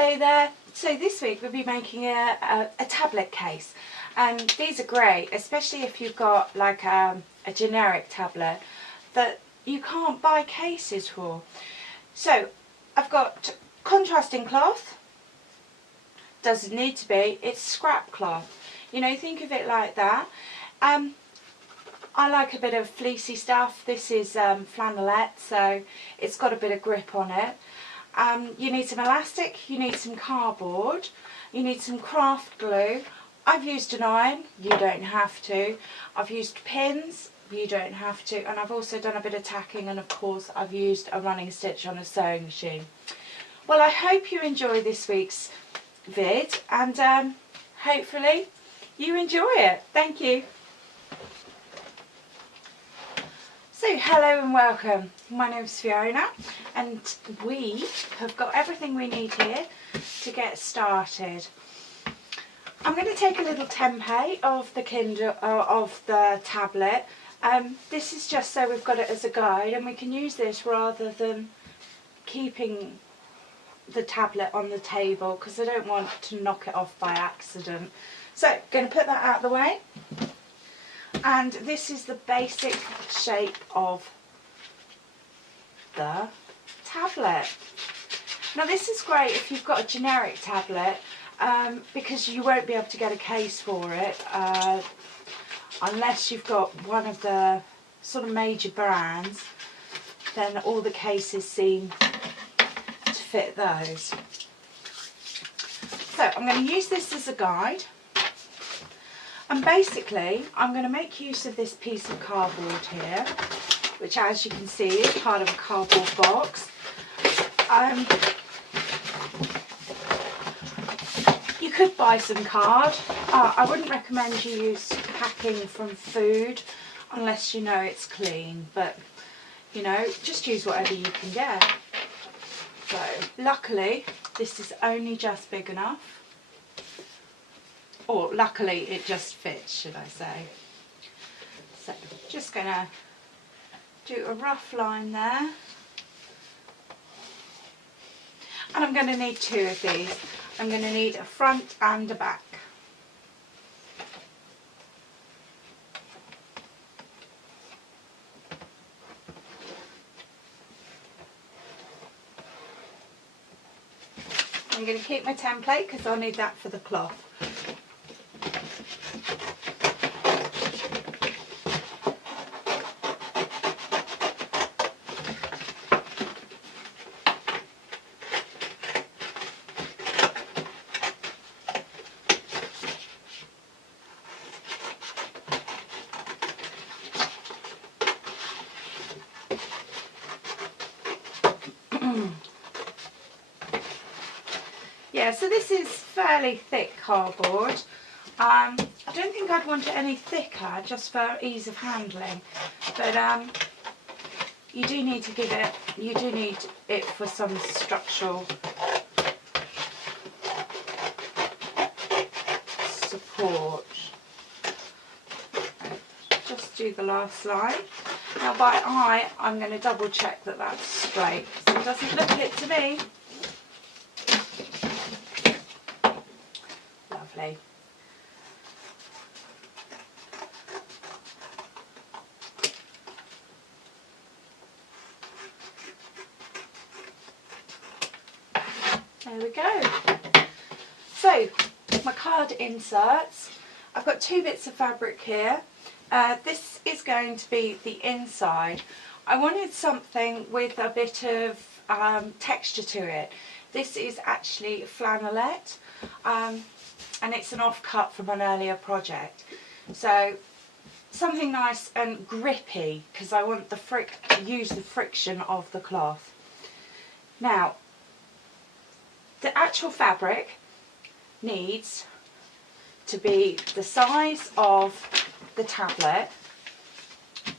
Hello there. So this week we'll be making a tablet case, and these are great, especially if you've got like a generic tablet that you can't buy cases for. So I've got contrasting cloth. Doesn't need to be, it's scrap cloth. You know, think of it like that. I like a bit of fleecy stuff. This is flannelette, so it's got a bit of grip on it. You need some elastic, you need some cardboard, you need some craft glue. I've used an iron, you don't have to. I've used pins, you don't have to. And I've also done a bit of tacking, and of course I've used a running stitch on a sewing machine. Well, I hope you enjoy this week's vid, and hopefully you enjoy it. Thank you. So hello and welcome, my name's Fiona, and we have got everything we need here to get started. I'm going to take a little template of the Kindle, of the tablet. This is just so we've got it as a guide, and we can use this rather than keeping the tablet on the table, because I don't want to knock it off by accident. So, going to put that out of the way. And this is the basic shape of the tablet. Now this is great if you've got a generic tablet, because you won't be able to get a case for it unless you've got one of the sort of major brands. Then all the cases seem to fit those. So I'm going to use this as a guide. And basically, I'm going to make use of this piece of cardboard here, which, as you can see, is part of a cardboard box. You could buy some card. I wouldn't recommend you use packing from food unless you know it's clean, but, you know, just use whatever you can get. So, luckily, this is only just big enough. Or luckily it just fits, should I say. So just going to do a rough line there. And I'm going to need two of these. I'm going to need a front and a back. I'm going to keep my template because I'll need that for the cloth. Yeah, so this is fairly thick cardboard. I don't think I'd want it any thicker, just for ease of handling. But you do need to give it, you do need it for some structural support. Just do the last line. Now by eye, I'm going to double check that that's straight, because it doesn't look it to me. Lovely. There we go. So, my card inserts. I've got two bits of fabric here. This is going to be the inside. I wanted something with a bit of texture to it. This is actually flannelette, and it's an offcut from an earlier project. So something nice and grippy, because I want to use the friction of the cloth. Now, the actual fabric needs to be the size of the tablet,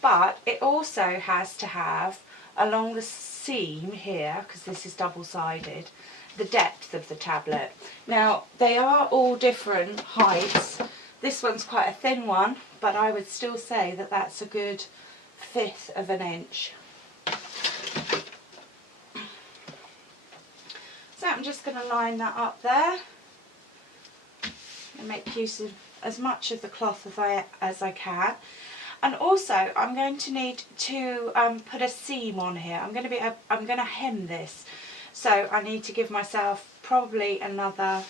but it also has to have, along the seam here, because this is double-sided, the depth of the tablet. Now, they are all different heights. This one's quite a thin one, but I would still say that that's a good 1/5 of an inch. So I'm just going to line that up there and make use of as much of the cloth as I can. And also I'm going to need to put a seam on here. I'm going to hem this, so I need to give myself probably another,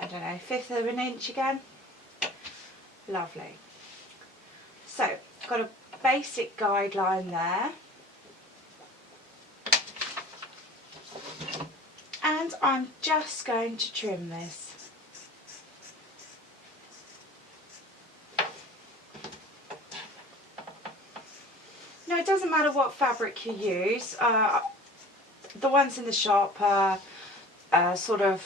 I don't know, 1/5 of an inch again. Lovely. So I've got a basic guideline there, and I'm just going to trim this. Now, it doesn't matter what fabric you use. The ones in the shop are sort of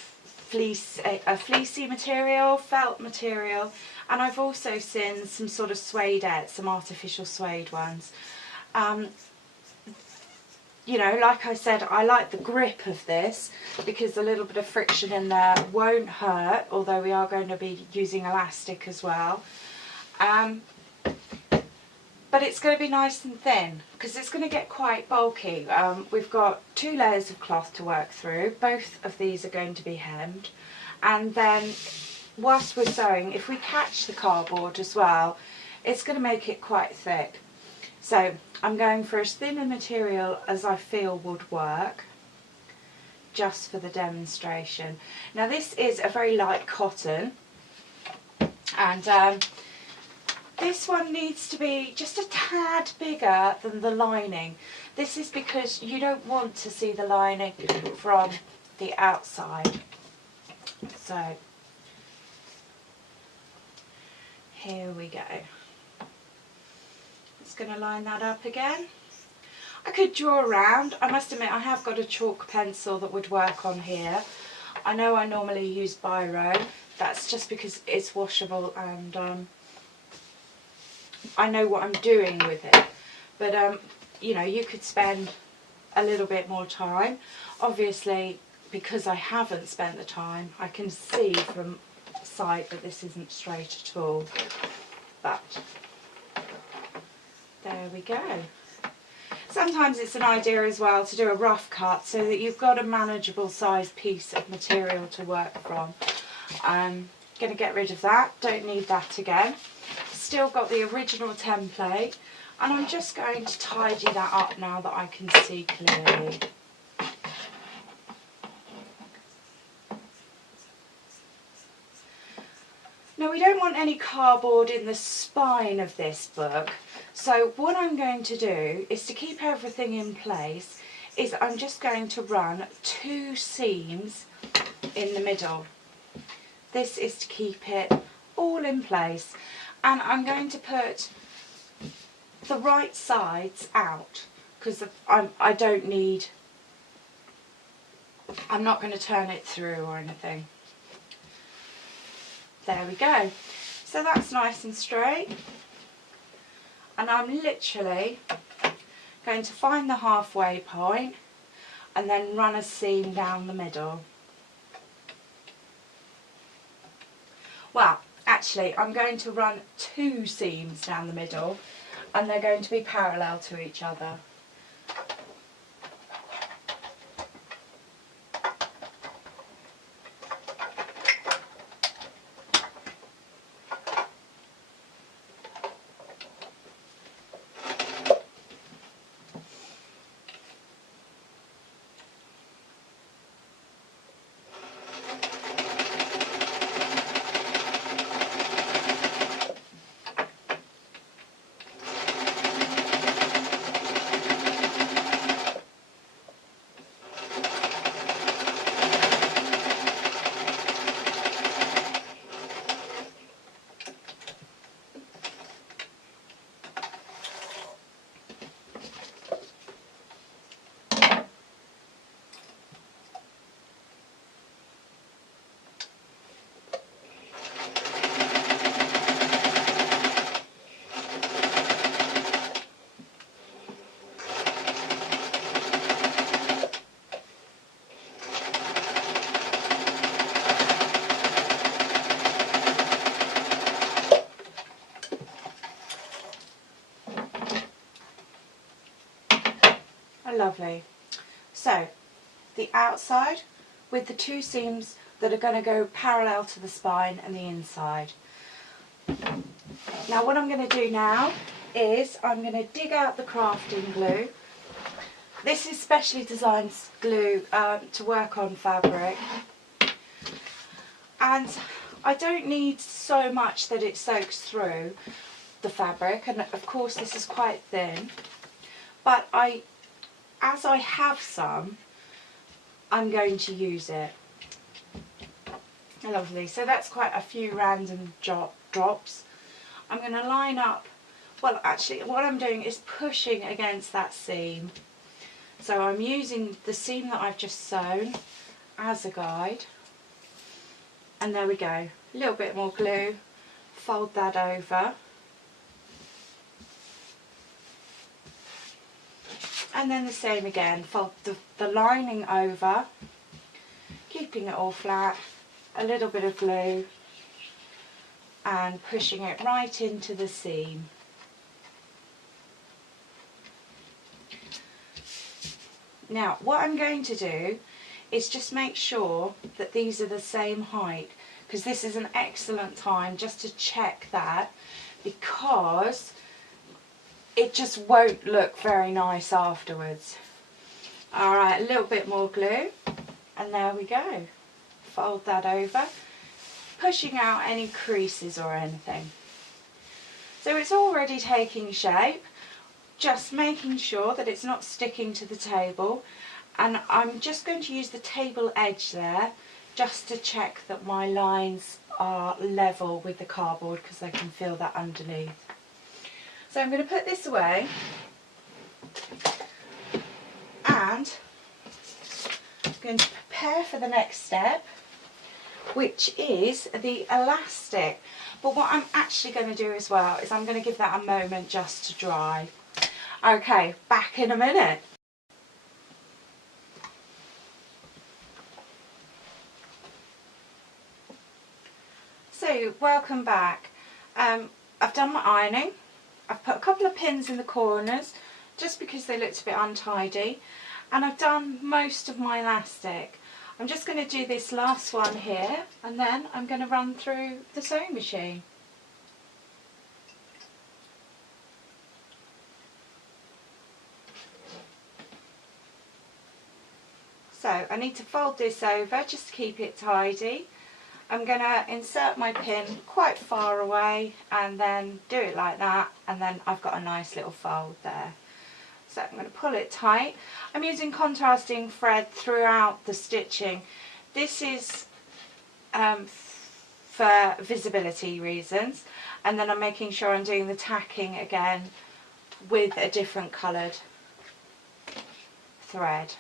a fleecy material, felt material, and I've also seen some sort of suede, some artificial suede ones. You know, like I said, I like the grip of this because a little bit of friction in there won't hurt, although we are going to be using elastic as well. But it's going to be nice and thin because it's going to get quite bulky. We've got 2 layers of cloth to work through. Both of these are going to be hemmed. And then whilst we're sewing, if we catch the cardboard as well, it's going to make it quite thick. So I'm going for as thin a material as I feel would work, just for the demonstration. Now, this is a very light cotton, and this one needs to be just a tad bigger than the lining. This is because you don't want to see the lining from the outside. So here we go. Just going to line that up again. I could draw around. I must admit, I have got a chalk pencil that would work on here. I know I normally use biro. That's just because it's washable and I know what I'm doing with it. But you know, you could spend a little bit more time. Obviously, because I haven't spent the time, I can see from sight that this isn't straight at all. But there we go. Sometimes it's an idea as well to do a rough cut so that you've got a manageable sized piece of material to work from. I'm going to get rid of that, don't need that again. Still got the original template, and I'm just going to tidy that up now that I can see clearly. Now, we don't want any cardboard in the spine of this book, so what I'm going to do is, to keep everything in place, is I'm just going to run 2 seams in the middle. This is to keep it all in place, and I'm going to put the right sides out because I'm not going to turn it through or anything. There we go. So that's nice and straight, and I'm literally going to find the halfway point and then run a seam down the middle. Well, actually, I'm going to run 2 seams down the middle, and they're going to be parallel to each other. Lovely. So the outside with the two seams that are going to go parallel to the spine and the inside. Now what I'm going to do now is I'm going to dig out the crafting glue. This is specially designed glue to work on fabric, and I don't need so much that it soaks through the fabric, and of course this is quite thin, but as I have some, I'm going to use it. Lovely, so that's quite a few random drops. I'm going to line up, well actually what I'm doing is pushing against that seam. So I'm using the seam that I've just sewn as a guide. And there we go, a little bit more glue, fold that over. And then the same again, fold the lining over, keeping it all flat, a little bit of glue, and pushing it right into the seam. Now what I'm going to do is just make sure that these are the same height, because this is an excellent time just to check that, because it just won't look very nice afterwards. Alright, a little bit more glue, and there we go. Fold that over, pushing out any creases or anything. So it's already taking shape, just making sure that it's not sticking to the table, and I'm just going to use the table edge there just to check that my lines are level with the cardboard, because I can feel that underneath. So I'm going to put this away, and I'm going to prepare for the next step, which is the elastic. But what I'm actually going to do as well is I'm going to give that a moment just to dry. Okay, back in a minute. So welcome back. I've done my ironing. I've put a couple of pins in the corners just because they looked a bit untidy, and I've done most of my elastic. I'm just going to do this last one here, and then I'm going to run through the sewing machine. So I need to fold this over just to keep it tidy. I'm going to insert my pin quite far away and then do it like that, and then I've got a nice little fold there. So I'm going to pull it tight. I'm using contrasting thread throughout the stitching. This is for visibility reasons, and then I'm making sure I'm doing the tacking again with a different coloured thread.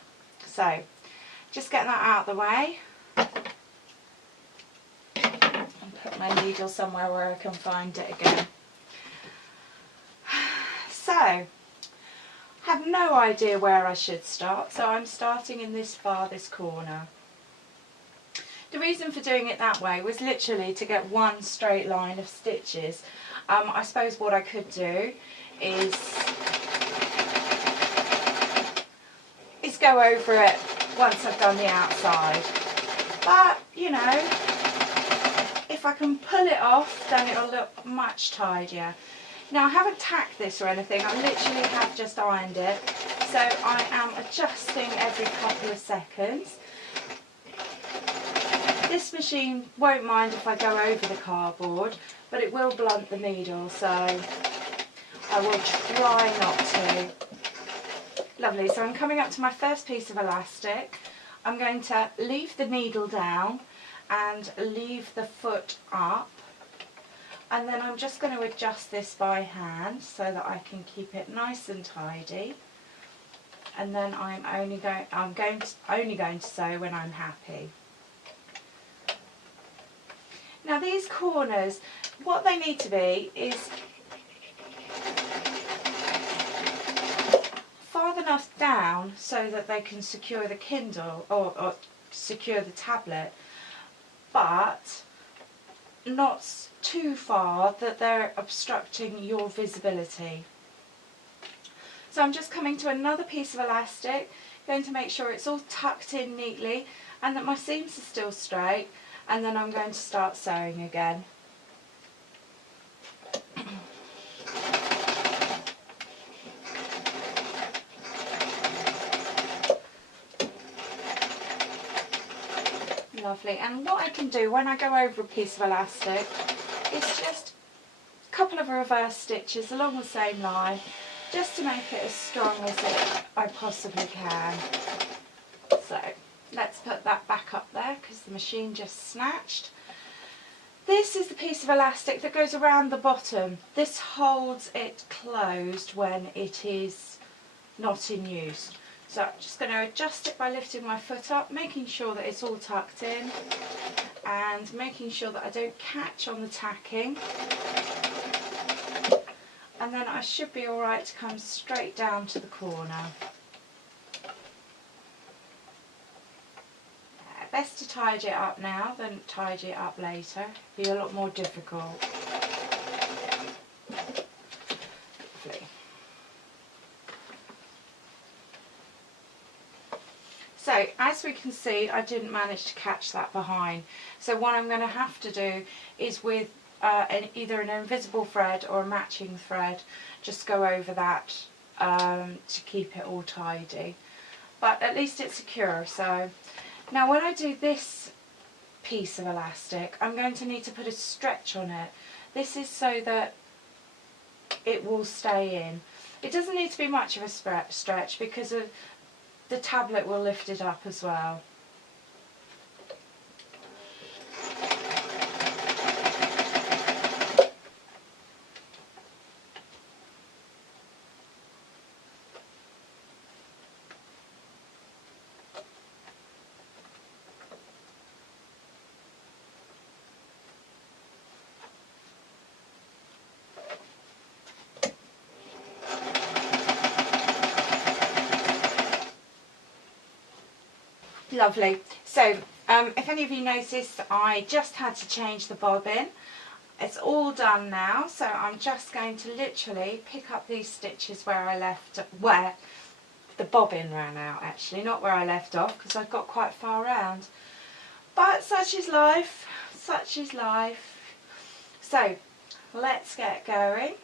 So just getting that out of the way. Put my needle somewhere where I can find it again. So, I have no idea where I should start, so I'm starting in this farthest corner. The reason for doing it that way was literally to get one straight line of stitches. I suppose what I could do is go over it once I've done the outside. But, you know, if I can pull it off, then it'll look much tidier. Now I haven't tacked this or anything, I literally have just ironed it, so I am adjusting every couple of seconds. This machine won't mind if I go over the cardboard, but it will blunt the needle, so I will try not to. Lovely, so I'm coming up to my first piece of elastic. I'm going to leave the needle down and leave the foot up, and then I'm just going to adjust this by hand so that I can keep it nice and tidy, and then I'm only going to sew when I'm happy. Now these corners, what they need to be is far enough down so that they can secure the Kindle or secure the tablet, but not too far that they're obstructing your visibility. So I'm just coming to another piece of elastic, going to make sure it's all tucked in neatly and that my seams are still straight, and then I'm going to start sewing again. Lovely. And what I can do when I go over a piece of elastic is just a couple of reverse stitches along the same line, just to make it as strong as I possibly can. So let's put that back up there because the machine just snatched. This is the piece of elastic that goes around the bottom. This holds it closed when it is not in use. So I'm just going to adjust it by lifting my foot up, making sure that it's all tucked in and making sure that I don't catch on the tacking. And then I should be alright to come straight down to the corner. Best to tidy it up now than tidy it up later. It'll be a lot more difficult. Lovely. So as we can see, I didn't manage to catch that behind. So what I'm going to have to do is with either an invisible thread or a matching thread, just go over that to keep it all tidy. But at least it's secure. So now when I do this piece of elastic, I'm going to need to put a stretch on it. This is so that it will stay in. It doesn't need to be much of a stretch because of the tablet will lift it up as well. Lovely. So if any of you noticed, I just had to change the bobbin. It's all done now, so I'm just going to literally pick up these stitches where the bobbin ran out, actually, not where I left off, because I've got quite far round. But such is life, such is life. So let's get going.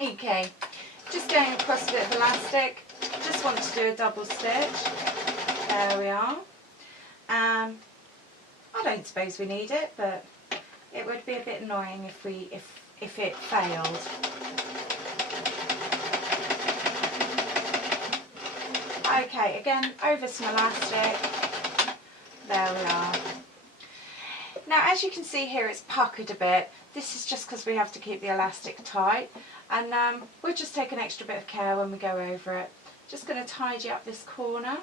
Okay, just going across a bit of elastic, just want to do a double stitch, there we are. I don't suppose we need it, but it would be a bit annoying if it failed. Okay, again, over some elastic, there we are. Now as you can see here, it's puckered a bit. This is just because we have to keep the elastic tight, and we'll just take an extra bit of care when we go over it. Just going to tidy up this corner.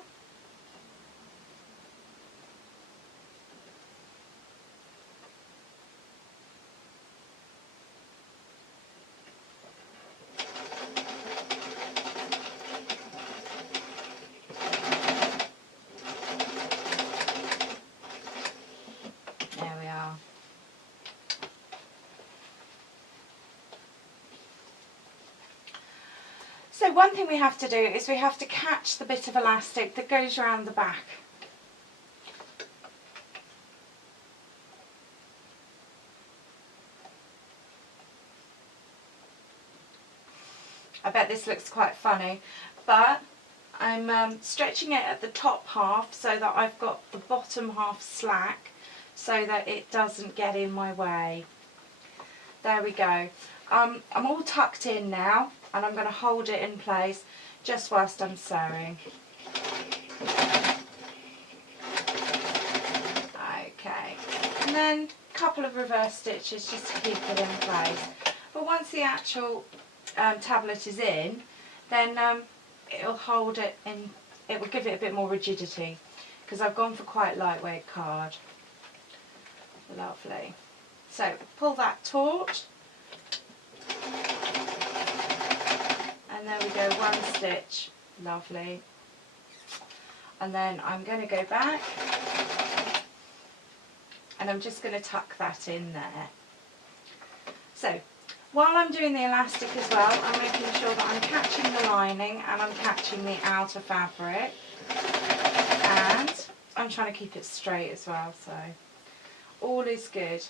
There we are. So one thing we have to do is we have to catch the bit of elastic that goes around the back. I bet this looks quite funny, but I'm stretching it at the top half so that I've got the bottom half slack so that it doesn't get in my way. There we go. I'm all tucked in now, and I'm going to hold it in place just whilst I'm sewing. Okay, and then a couple of reverse stitches just to keep it in place. But once the actual tablet is in, then it'll hold it in, it will give it a bit more rigidity, because I've gone for quite a lightweight card. Lovely. So pull that taut, and there we go, one stitch. Lovely. And then I'm going to go back and I'm just going to tuck that in there. So while I'm doing the elastic as well, I'm making sure that I'm catching the lining and I'm catching the outer fabric, and I'm trying to keep it straight as well, so all is good.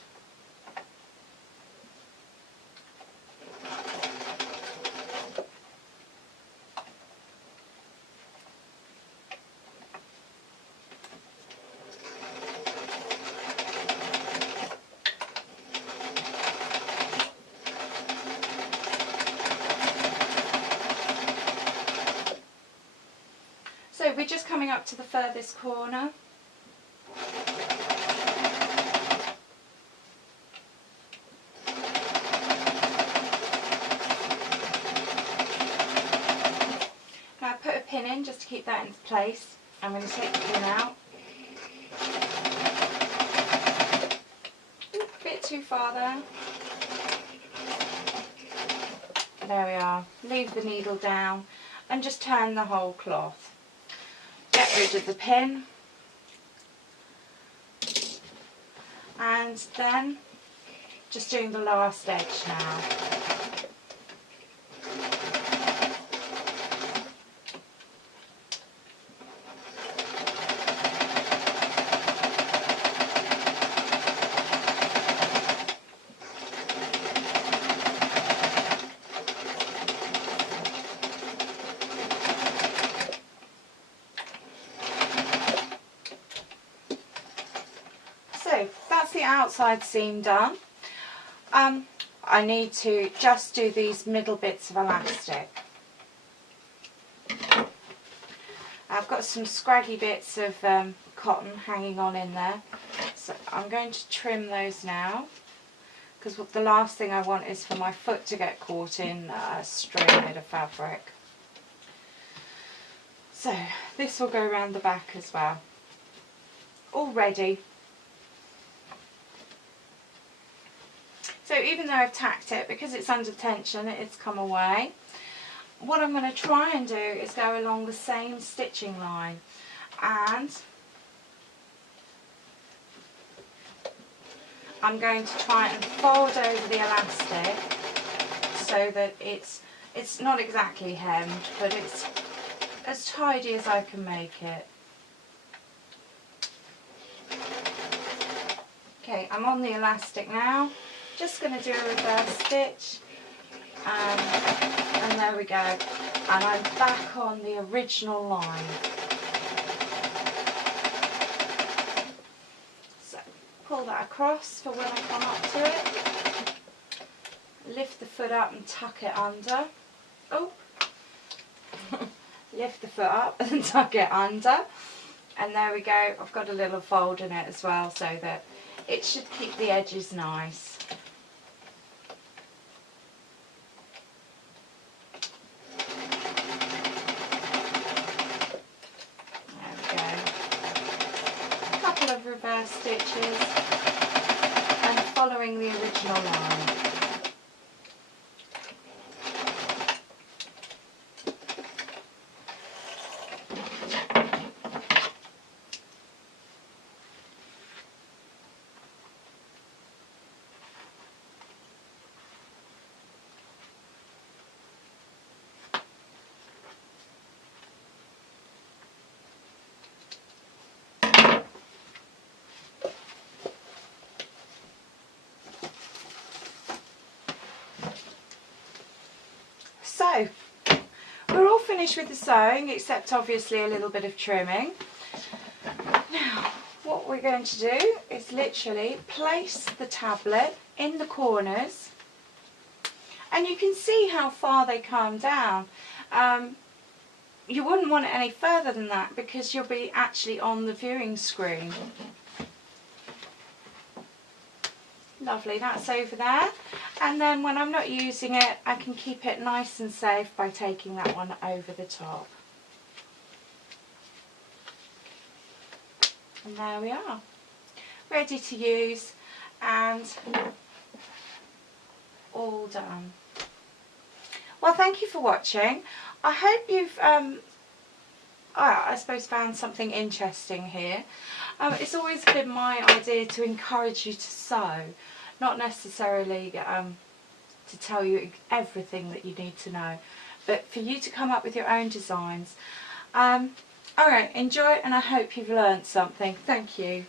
So we're just coming up to the furthest corner. Now put a pin in just to keep that in place. I'm going to take the pin out. Ooh, a bit too far there. There we are. Leave the needle down and just turn the whole cloth. Get rid of the pin, and then just doing the last edge now. So that's the outside seam done. I need to just do these middle bits of elastic. I've got some scraggy bits of cotton hanging on in there, so I'm going to trim those now, because the last thing I want is for my foot to get caught in a stray bit of fabric. So this will go around the back as well. All ready. So even though I've tacked it, because it's under tension, it's come away. What I'm going to try and do is go along the same stitching line, and I'm going to try and fold over the elastic so that it's not exactly hemmed, but it's as tidy as I can make it. Okay, I'm on the elastic now. Just going to do a reverse stitch, and there we go, and I'm back on the original line. So pull that across for when I come up to it, lift the foot up and tuck it under. Oh, lift the foot up and tuck it under, and there we go. I've got a little fold in it as well, so that it should keep the edges nice. Reverse stitches and following the original line. So, we're all finished with the sewing, except obviously a little bit of trimming. Now, what we're going to do is literally place the tablet in the corners, and you can see how far they come down. You wouldn't want it any further than that, because you'll be actually on the viewing screen. Lovely, that's over there. And then when I'm not using it, I can keep it nice and safe by taking that one over the top. And there we are, ready to use and all done. Well, thank you for watching. I hope you've I suppose found something interesting here. It's always been my idea to encourage you to sew, not necessarily to tell you everything that you need to know, but for you to come up with your own designs. Alright, enjoy, and I hope you've learned something. Thank you.